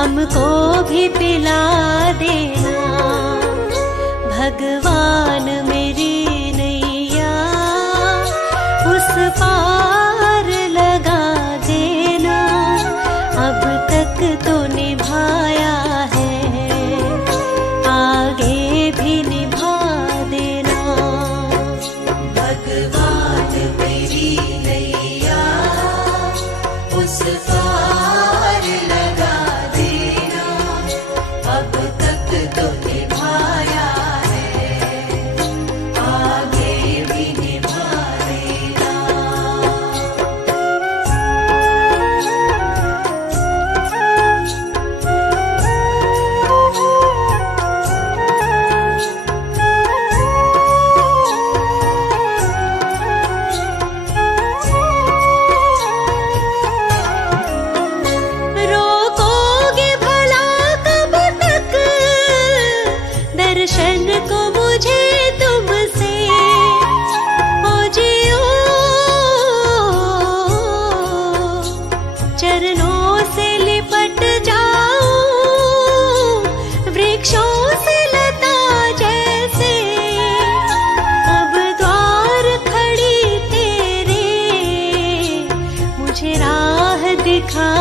हमको भी पिला देना। भगवान मेरी नैया उस पार लगा देना। अब तक तो निभाया है, आगे भी निभा देना। भगवान मेरी नैया उस पार लगा देना। अब तक तो निभाया है, आगे भी निभा देना। रोकोगे भला कब तक दर्शन को मुझे तुमसे? ओ जियो चरणों से लिपट जाऊं, वृक्षों से लता जैसे। अब द्वार खड़ी तेरे, मुझे राह दिखा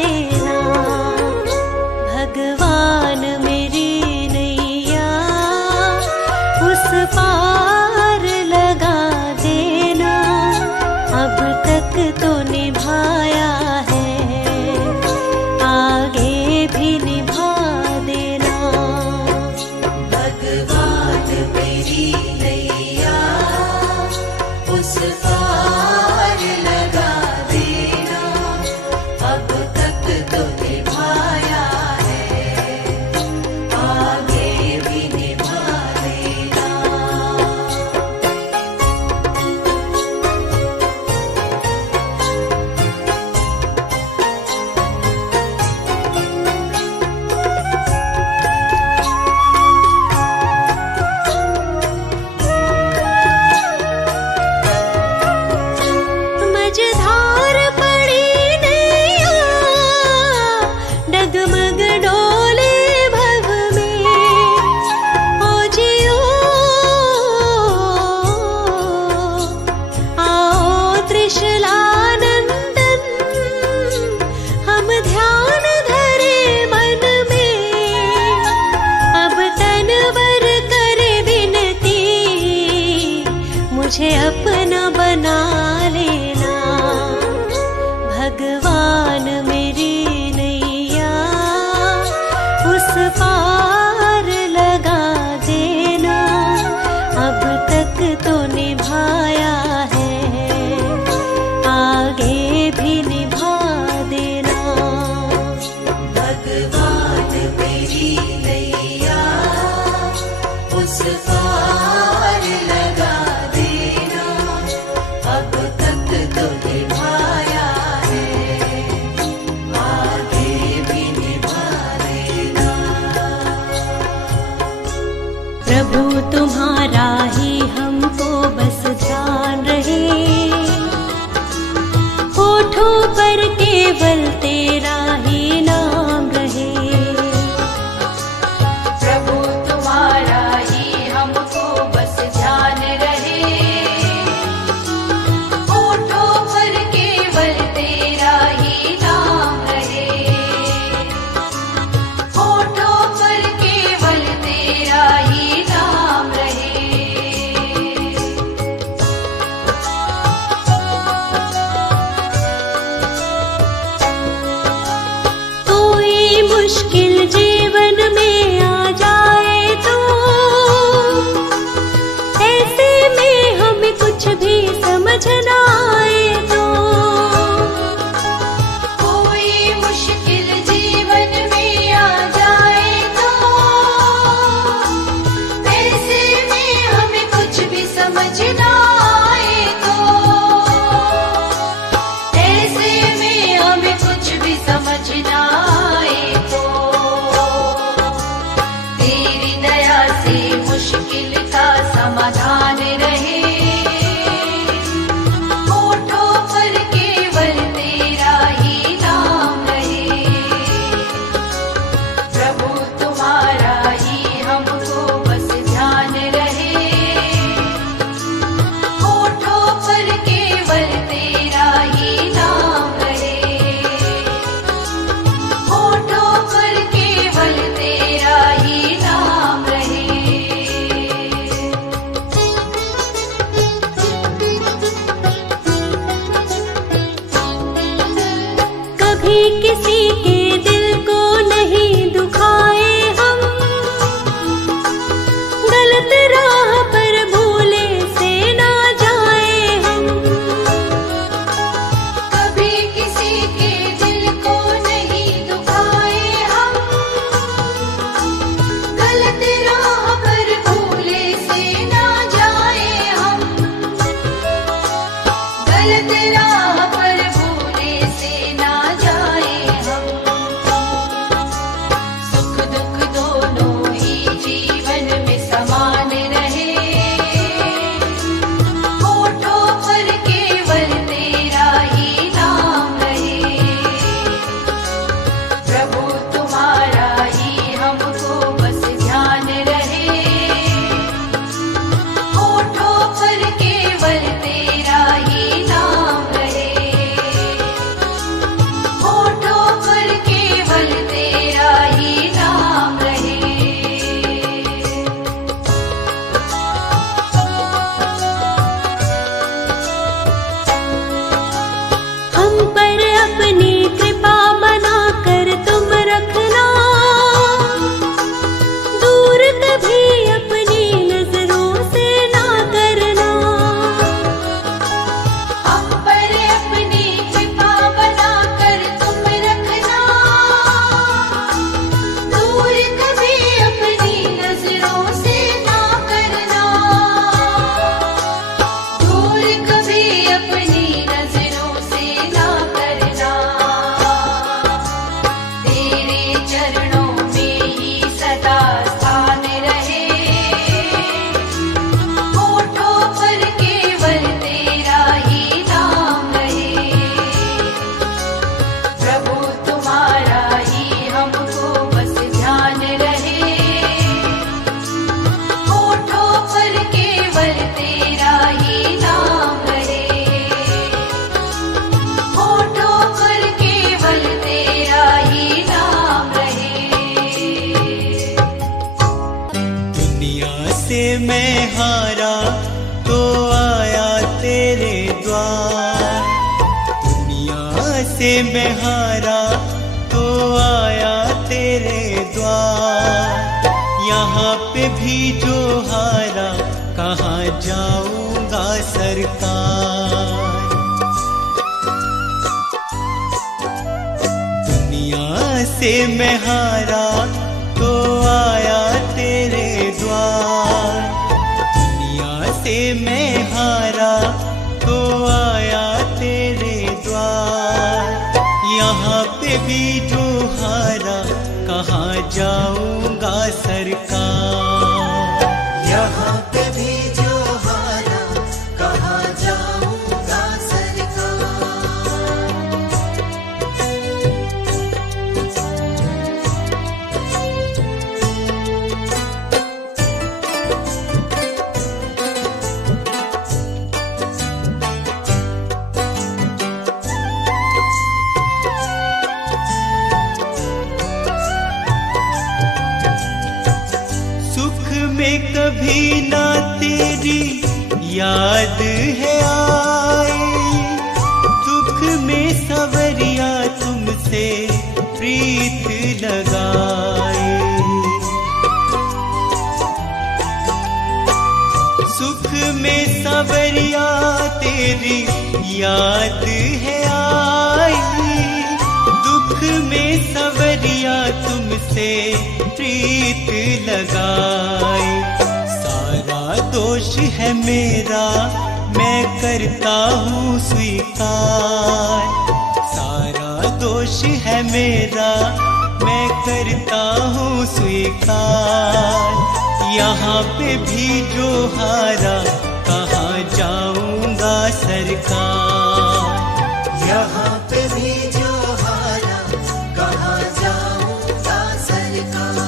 देना। भगवान मेरी नैया उस पार लगा देना। अब तक तो निभाया है, आगे भी निभा देना। भगवान मेरी नैया उस पार लगा देना। अब तक तो निभाया है, आगे भी निभा देना। मझधार पड़ी नैया डगमग डोले भव में। ओ जियो आओ त्रिशलानंदन, हम ध्यान धरे मन में। अब तनवर करे विनती, मुझे अपना बना लेना। भगवान मेरी नैया उस पार लगा देना। अब तक तो निभाया है, आगे भी निभा देना। भगवान मेरी नैया उस पार लगा देना। अब तक तो निभाया है, आगे भी निभा देना। प्रभु तुम्हारा ही हमको बस ध्यान रहे, होठों पर केवल तेरा ही नाम रहे। प्रभु तुम्हारा ही हमको बस ध्यान रहे, होठों पर केवल तेरा ही नाम रहे। होठों पर केवल तेरा ही नाम रहे। कोई मुश्किल जीवन में आ जाए तो ऐसे में हमें कुछ भी समझ ना आए तो। कोई मुश्किल जीवन में आ जाए तो ऐसे में हमें कुछ भी समझ ना आए तो। ऐसे में हमें कुछ भी समझ ना आए तो मैं हारा तो आया तेरे द्वार, दुनिया से मैं हारा तो आया तेरे द्वार। यहाँ पे भी जो हारा कहाँ जाऊंगा सरकार। दुनिया से मैं हारा तो आया तेरे द्वार, दुनिया से मैं हारा तो आया तेरे द्वार। यहाँ पे भी जो हारा कहाँ जाऊंगा सरकार। यहाँ पे भी जो हारा कहाँ जाऊंगा सरकार। कभी ना तेरी याद है आई, दुख में सवरिया तुमसे प्रीत लगाए। सुख में सवरिया तेरी याद है आई, दुख में सवरिया तुमसे प्रीत लगाए। सारा दोष है मेरा मैं करता हूँ स्वीकार, सारा दोष है मेरा मैं करता हूँ स्वीकार। यहाँ पे भी जो हारा कहाँ जाऊंगा सरकार। यहाँ पे भी जो हारा कहाँ जाऊंगा सरकार।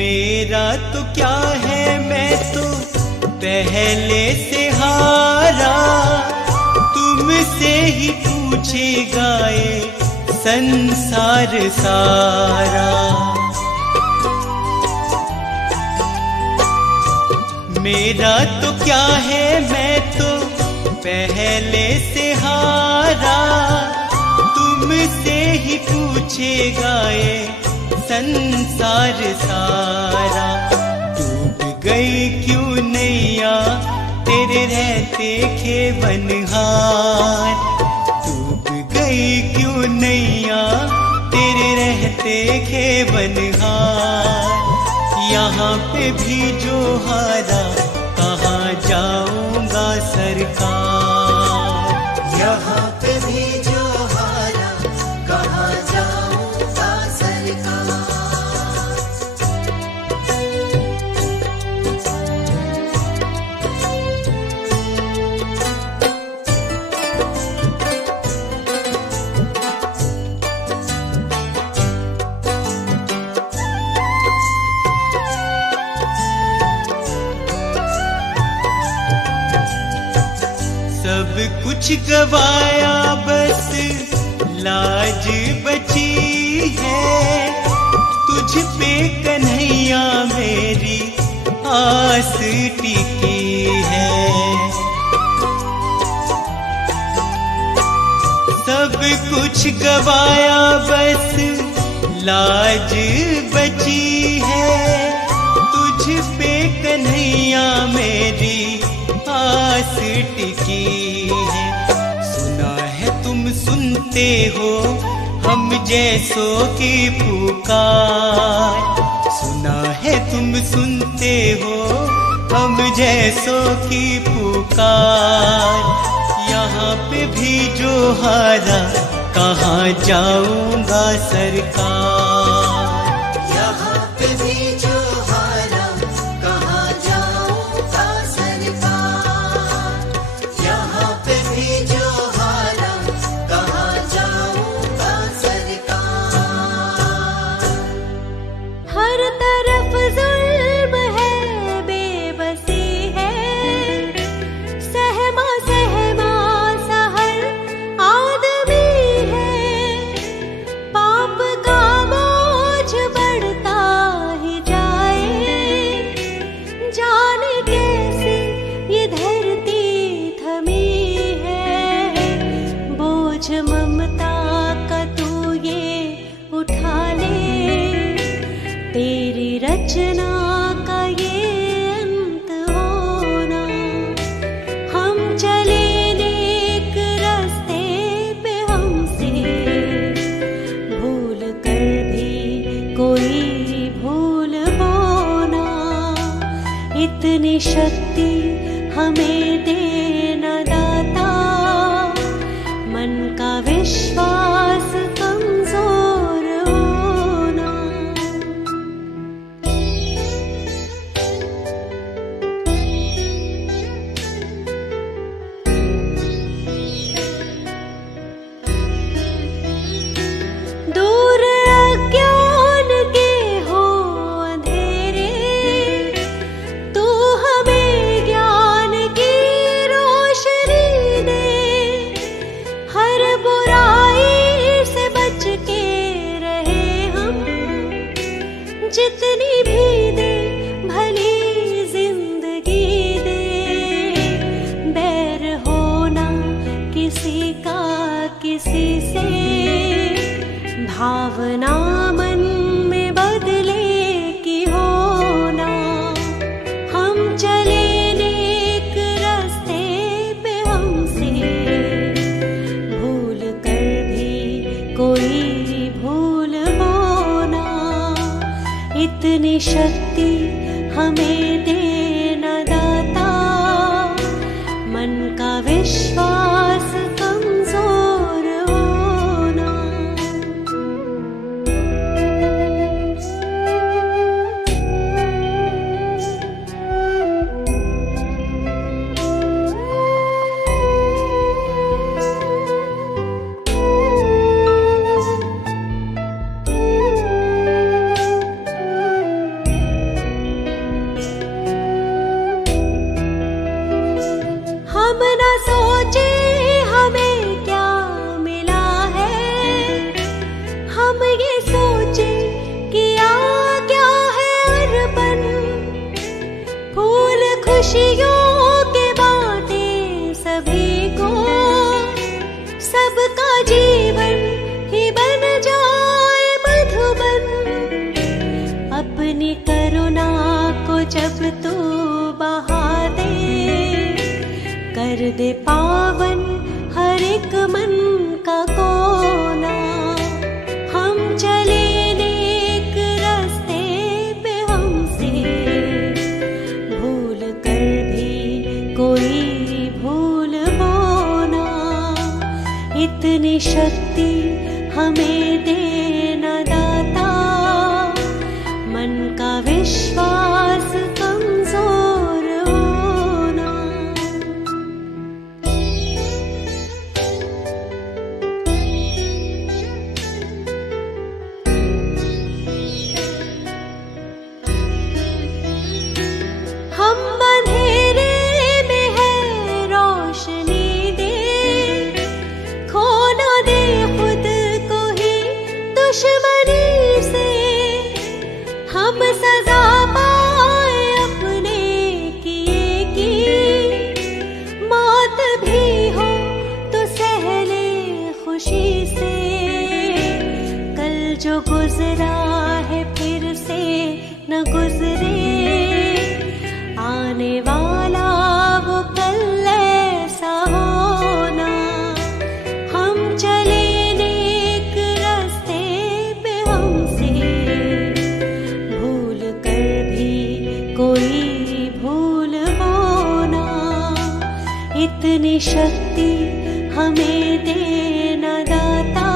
मेरा तो क्या है मैं तो पहले से हारा, तुमसे ही पूछेगा ये संसार सारा। मेरा तो क्या है मैं तो पहले से हारा, तुमसे ही पूछेगा ये संसार सारा। डूब गई क्यों नैया तेरे रहते खेवनहार, डूब गई क्यों नैया तेरे रहते खेवनहार। यहाँ पे भी जो हारा कहाँ जाऊंगा सरकार। यहाँ पे भी जो हारा कहाँ जाऊंगा सरकार। सब कुछ गवाया बस लाज बची है, तुझ पे कन्हैया मेरी आस टिकी है। सब कुछ गवाया बस लाज बची है, तुझ पे कन्हैया मेरी आस टिकी है। सुना है तुम सुनते हो हम जैसों की पुकार, सुना है तुम सुनते हो हम जैसों की पुकार। यहाँ पे भी जो हारा कहाँ जाऊंगा सरकार। यहाँ पे भी जो हारा कहाँ जाऊंगा रचना का ये अंत होना। हम चले नेक रास्ते पे, हमसे भूल कर भी कोई भूल होना। इतनी शक्ति हमें देना दाता, मन का विश्वास कमजोर होना। दूर अज्ञान के हो अंधेरे, तू हमें ज्ञान की रोशनी दे। हर बुराई से बच के रहे हम, जितनी भी दे भली जिंदगी दे। बैर होना किसी का किसी से, भावना मन में बदले की होना। हम चले नेक रास्ते पे, हमसे भूल कर भी कोई भूल होना। इतनी शक्ति हमें देना दाता, मन का विश्वास कमजोर होना। हम न सोचे हमें क्या मिला है, हम ये सोचे किया क्या है अर्पण। फूल खुशियों के बांटे सभी को, सबका जीवन ही बन जाए मधुबन। अपनी करुणा को जब तू बहा दे, कर दे पावन हर एक मन का कोना। हम चले नेक रास्ते पे, हमसे भूल कर भी कोई भूल होना। इतनी शक्ति हमें देना दाता, मन का विश्वास कमजोर होना। हम अंधेरे में है रोशनी दे, खो ना दे खुद को ही दुश्मनी से। हम सजा पाए अपने किए की, मौत भी हो तो सह ले खुशी से। कल जो गुजरा है फिर से न गुजरे, आने वाला वो कल ऐसा होना। हम चले नेक रास्ते पे, हमसे भूल कर भी कोई भूल होना। इतनी शक्ति हमें देना दाता,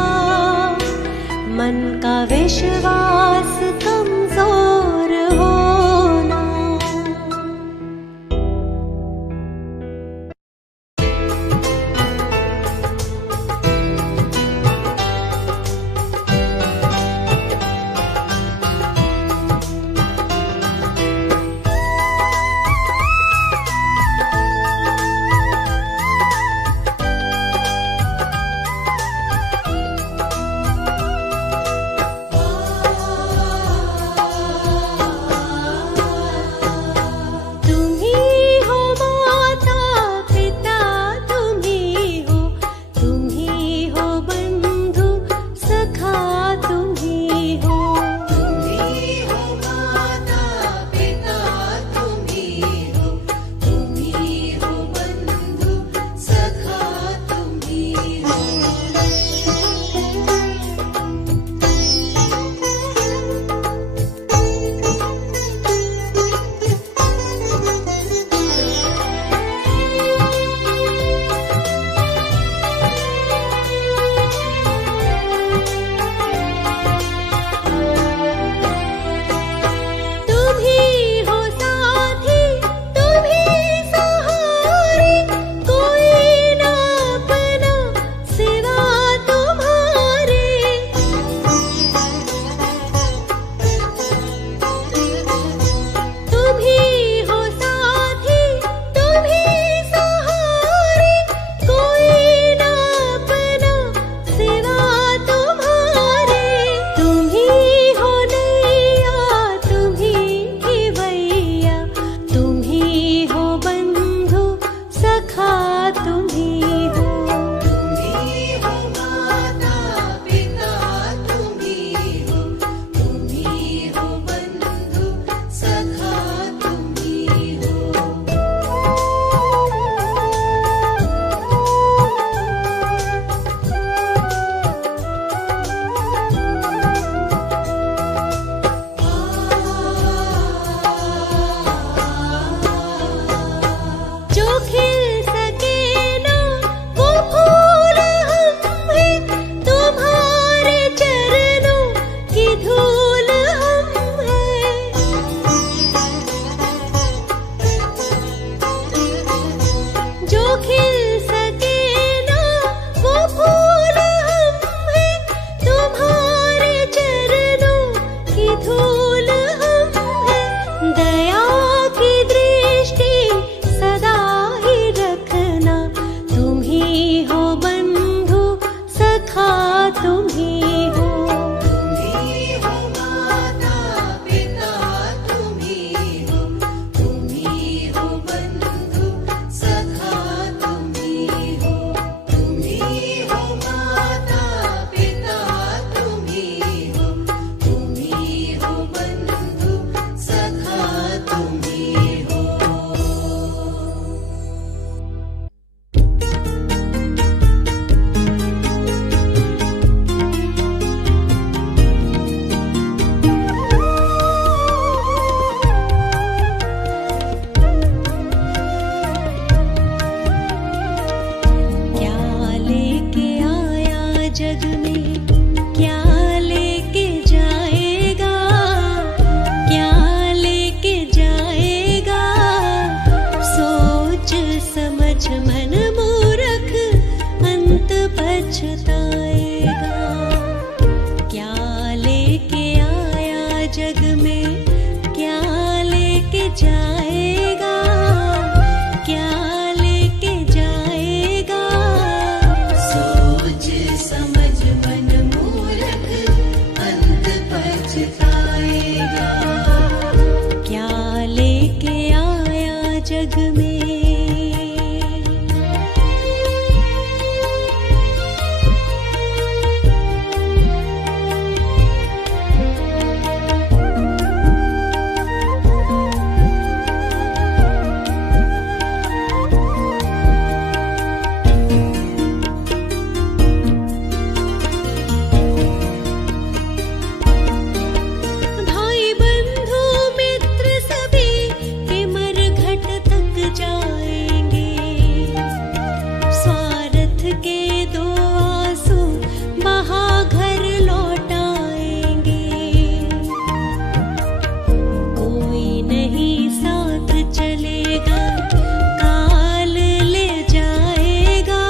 मन का विश्वास कमजोर होना। क्या लेके जाएगा, क्या लेके जाएगा। सोच समझ मन मूर्ख अंत पछताएगा। क्या लेके आया जग में। भाई बंधु मित्र सभी के मरघट तक जाएंगे। स्वार्थ के दो आंसू बहा घर लौट आएंगे। कोई नहीं साथ चलेगा, काल ले जाएगा,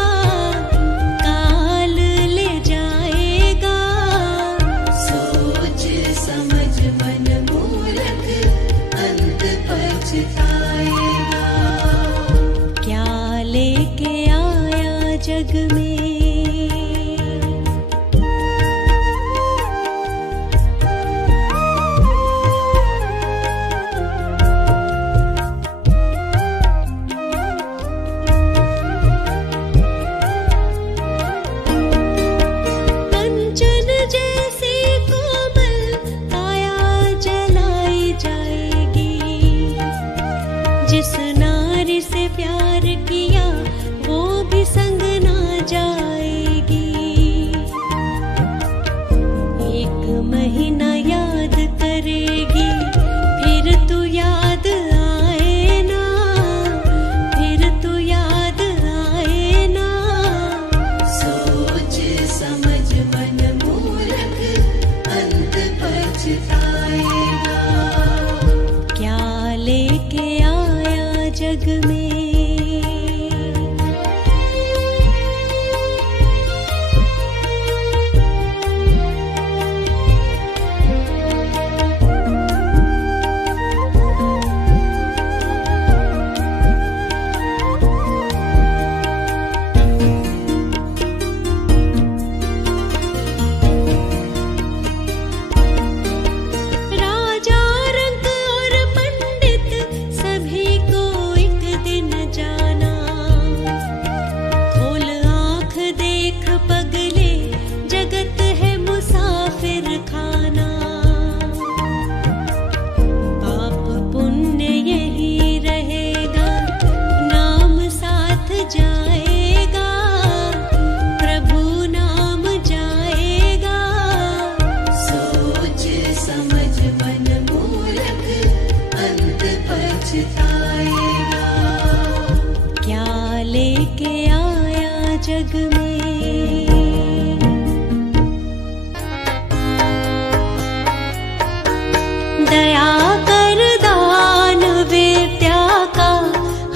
काल ले जाएगा। सोच समझ मन मूर्ख अंत पछताएगा। क्या लेके आया जग में। कंचन जैसी कोमल काया जलाई जाएगी। जिस नारी से प्यार किया वो भी संग ना जाएगी। एक महीना याद करेगी, फिर तू याद आए ना, फिर तू याद आए ना। सोच समझ मन मूर्ख अंत पछताएगा। क्या लेके आया जग में। राजा रंक और पंडित सभी को एक दिन जाना। खोल आँख देख पगले, जगत है मुसाफिर खाना। पाप पुण्य यही रहेगा, नाम साथ जाएगा, प्रभु नाम जाएगा। सोच समझ मन मूर्ख अंत पछताएगा। क्या लेके आया जग में। दया कर दान विद्या का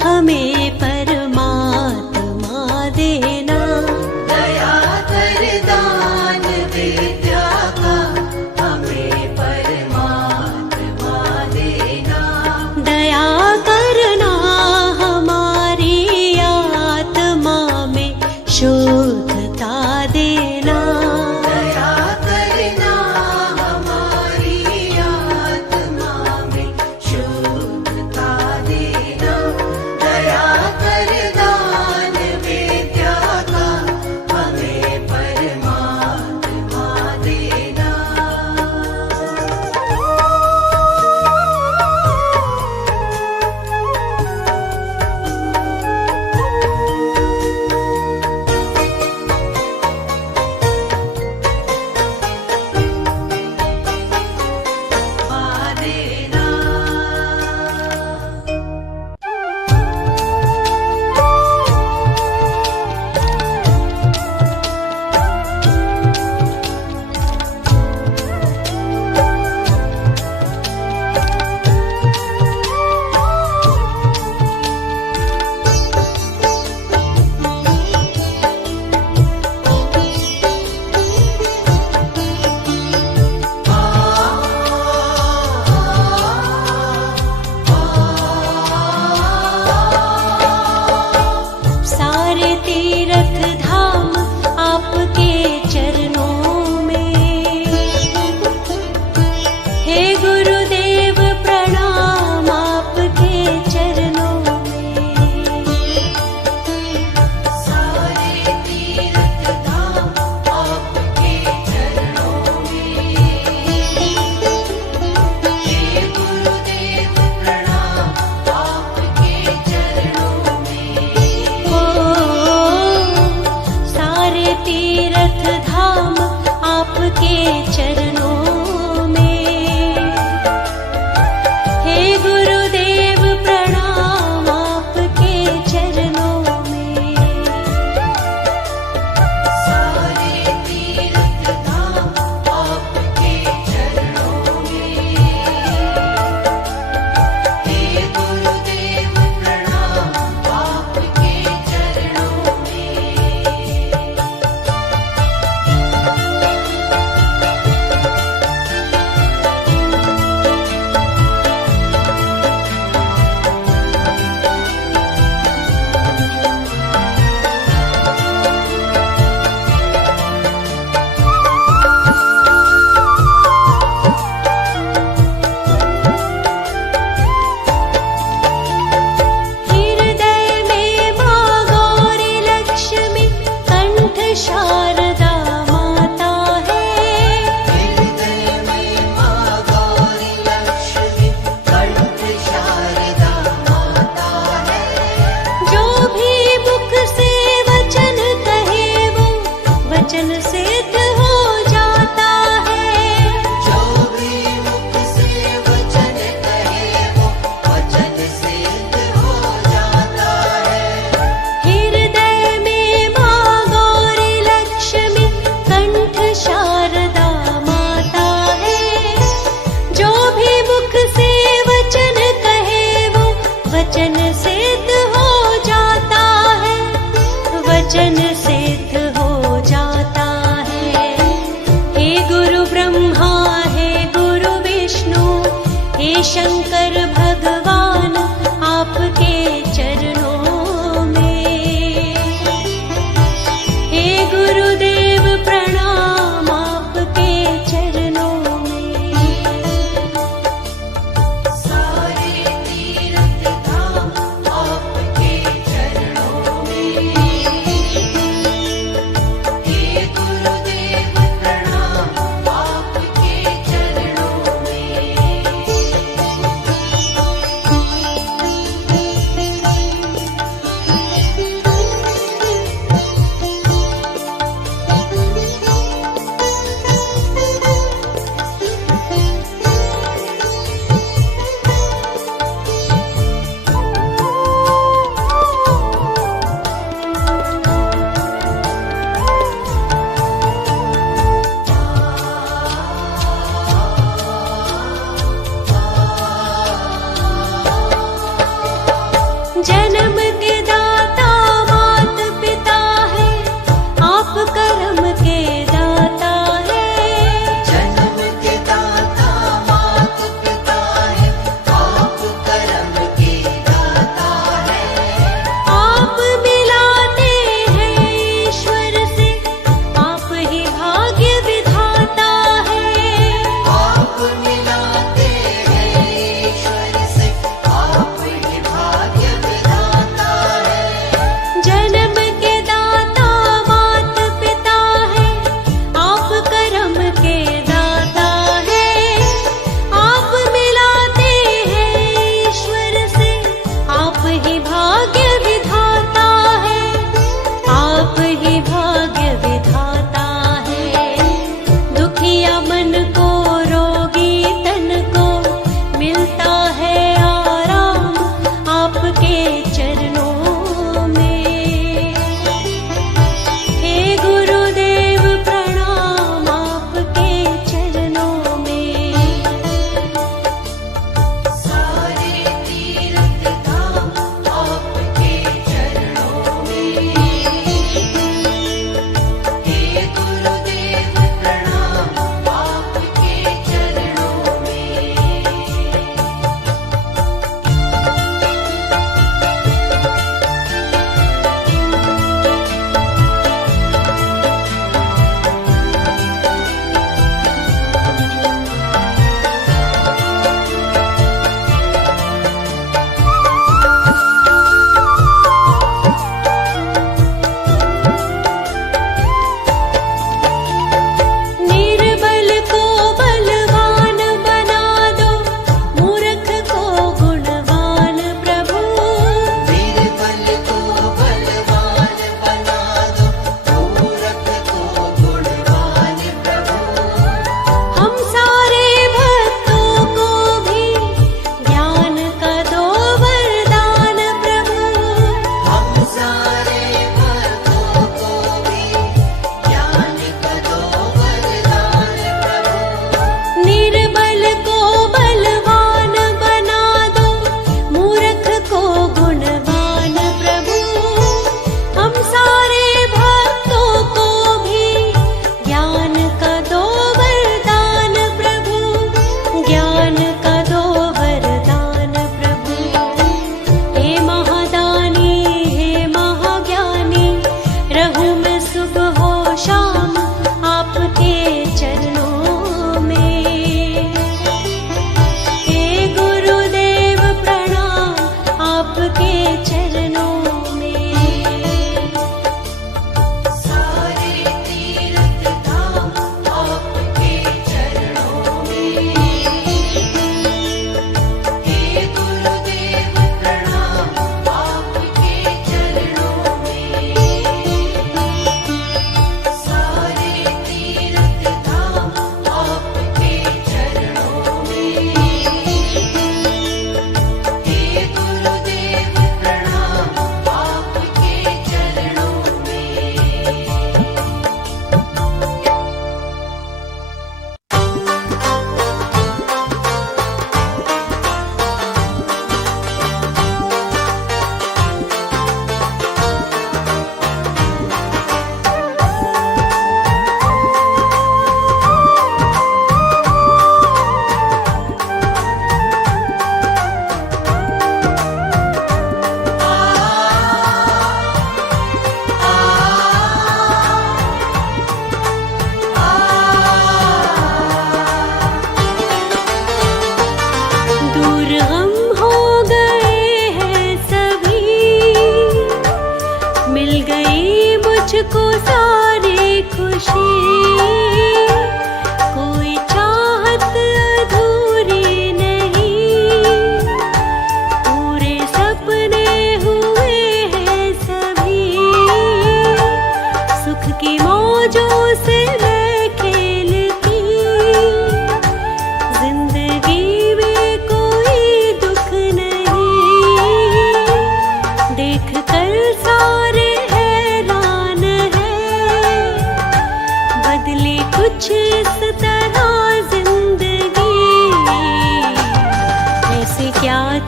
हमें परमात्मा देना। दया कर दान विद्या का हमें परमात्मा देना। दया करना हमारी आत्मा में शोर शंकर भगवान आपके चरणों में। हे गुरुदेव प्रणाम आपके चरणों में। सारे तीर्थ धाम आपके चरणों में। हे गुरुदेव प्रणाम आपके चरणों में।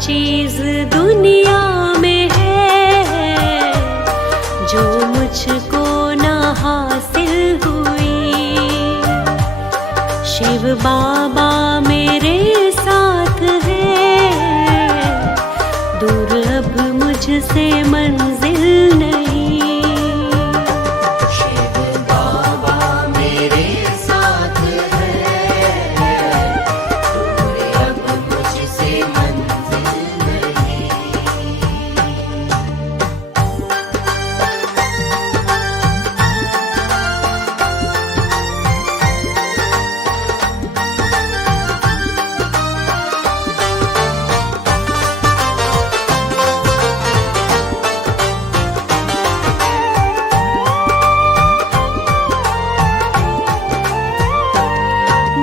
चीज दुनिया में है जो मुझको ना हासिल हुई। शिव बाबा मेरे साथ है, दूर अब मुझसे मंजिल नहीं। शिव बाबा मेरे साथ है, दूर अब मुझसे मंजिल नहीं।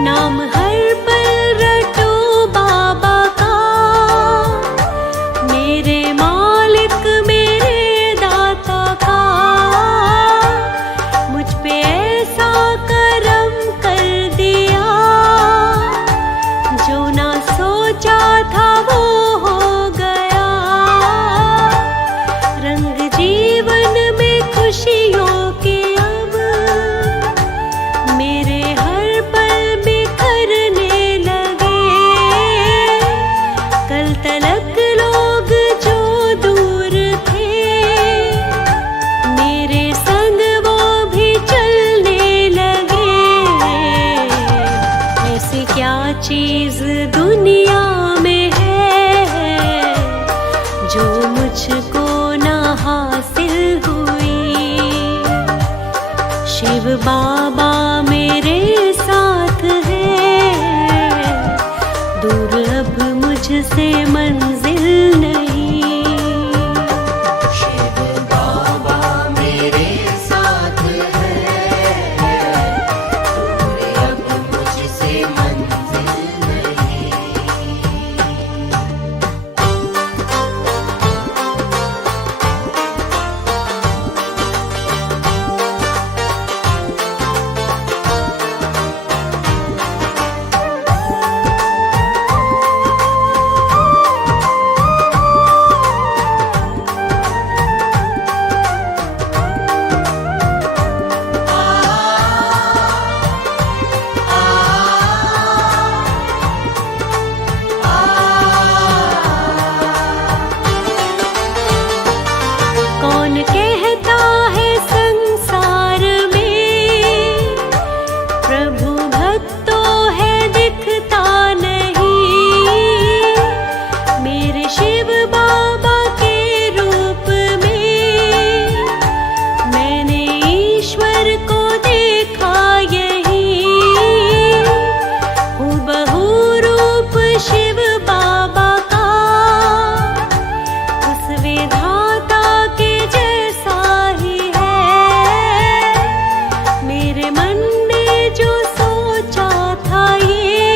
नाम हर पल रटो बाबा का, मेरे मालिक मेरे दाता का। मुझ पे ऐसा करम कर दिया, जो ना सोचा था वो हो गया। रंग जीवन में खुशियों के अब मेरे हर पल बिखरने लगे। कल तलक लोग जो दूर थे, मेरे संग वो भी चलने लगे। ऐसी क्या चीज दुनिया में है जो मुझको ना हासिल हुई। शिव बाबा मेरे साथ है, दूर अब मुझसे मंजिल नहीं। शिव बाबा मेरे साथ है, दूर अब मुझसे मंजिल नहीं। कौन कहता है संसार में प्रभु भक्तों है दिखता नहीं। मेरे शिव बाबा के रूप में मैंने ईश्वर को देखा यही। हूबहू रूप शिव बाबा का, उस विधाता के जैसा ही है। मेरे मन ने जो सोचा था ये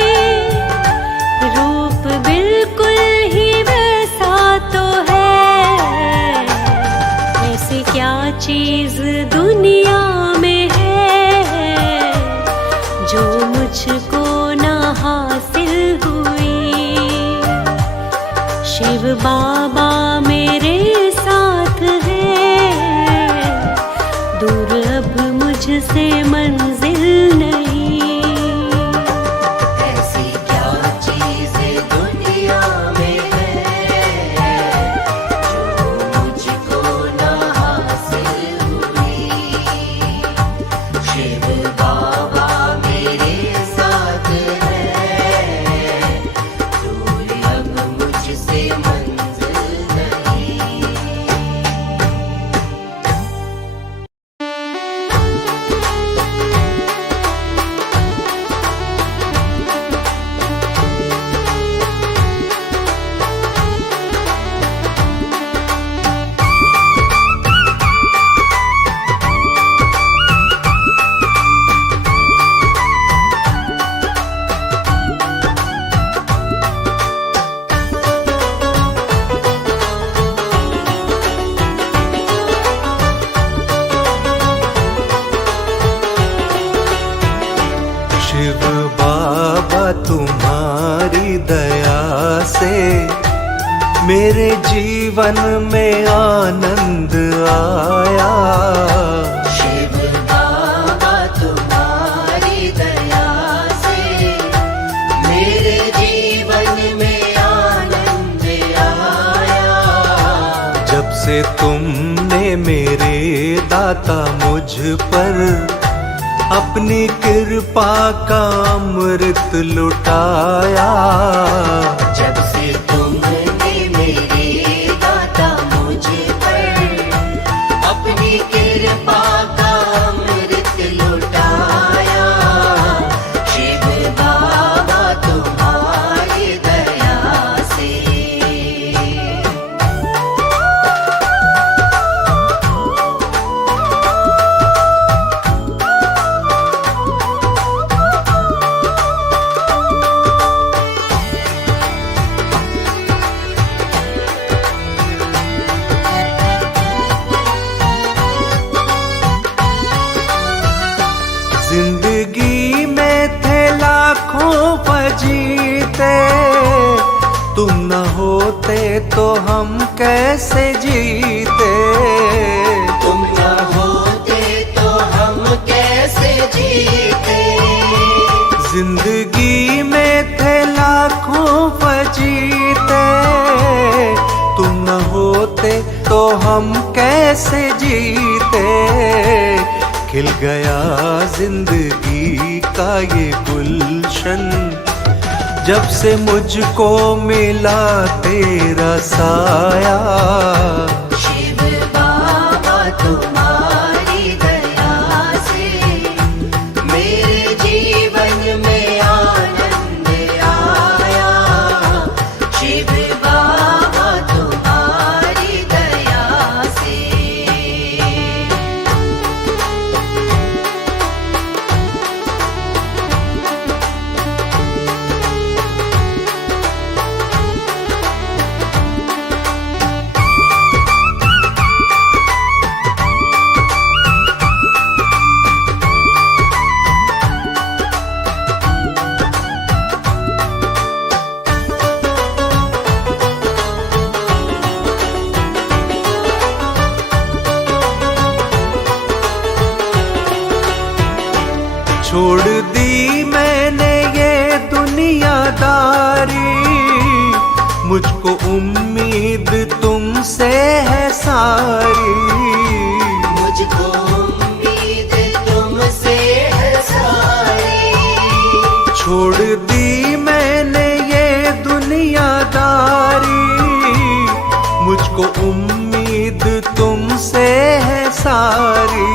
रूप बिल्कुल ही वैसा तो है। ऐसी क्या चीज दुनिया में है जो मुझको ना हासिल हुई। शिव बाबा मेरे साथ है, दूर अब मुझसे मंजिल नहीं। ऐसी क्या चीज़ दुनिया में है जो मुझको ना हासिल हुई। शिव बाबा मेरे साथ है, दूर अब मुझसे मंजिल नहीं। मेरे जीवन में आनंद आया। शिव बाबा तुम्हारी दया से मेरे जीवन में आनंद आया। जब से तुमने मेरे दाता मुझ पर अपनी कृपा का अमृत लुटाया। जब से तुमने मेरे दाता मुझ पर अपनी कृपा का अमृत लुटाया। शिव बाबा तुम्हारी दया से। जिंदगी में थे लाखों फजीते, तुम न होते तो हम कैसे जीते। तुम न होते तो हम कैसे जीते। जिंदगी में थे लाखों फजीते, तुम न होते तो हम कैसे जीते। खिल गया जिंदगी का ये गुलशन, जब से मुझको मिला तेरा साया। शिव बाबा तुम्हारी दया से मेरे जीवन में आनंद आया। शिव बाबा तुम्हारी दया से। छोड़ दी मैंने ये दुनियादारी, मुझको उम्मीद तुमसे है सारी। मुझको उम्मीद तुमसे है सारी। छोड़ दी मैंने ये दुनियादारी, मुझको उम्मीद तुमसे है सारी।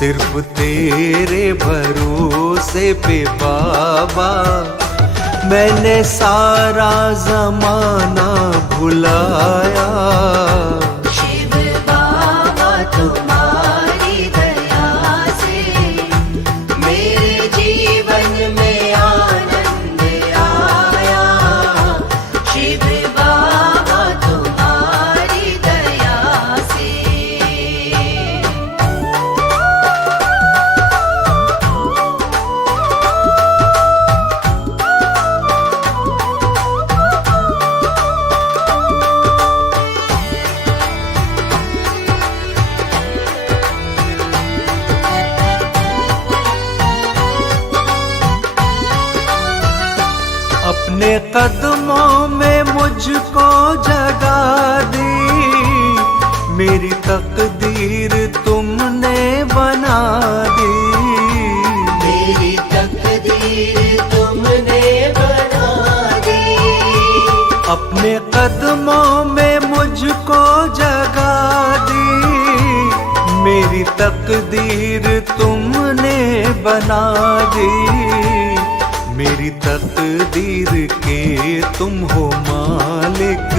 सिर्फ तेरे भरोसे पे बाबा मैंने सारा जमाना भुलाया। शिव बाबा तुम्हारी दया से मेरे जीवन में आनंद आया। शिव बाबा तुम्हारी दया से। अपने कदमों में मुझको जगा दी, मेरी तकदीर तुमने बना दी। मेरी तकदीर तुमने बना दी। अपने कदमों में मुझको जगा दी, मेरी तकदीर तुमने बना दी। मेरी तकदीर के तुम हो मालिक,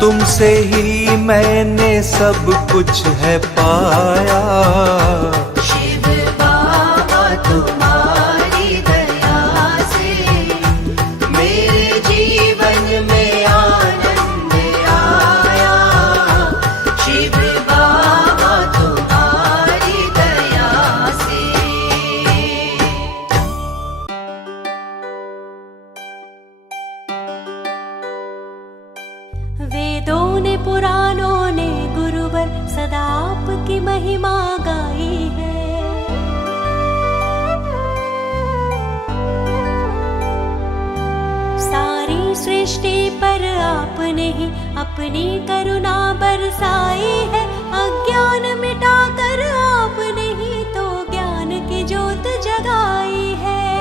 तुमसे ही मैंने सब कुछ है पाया। शिव बाबा तुम्हारी दया से मेरे जीवन में आनंद आया। शिव बाबा तुम्हारी दया से। वेदों ने पुराणों ने गुरुवर सदा आपकी महिमा गाई है। सारी सृष्टि पर आपने ही अपनी करुणा बरसाई है। अज्ञान मिटाकर आपने ही तो ज्ञान की ज्योत जगाई है।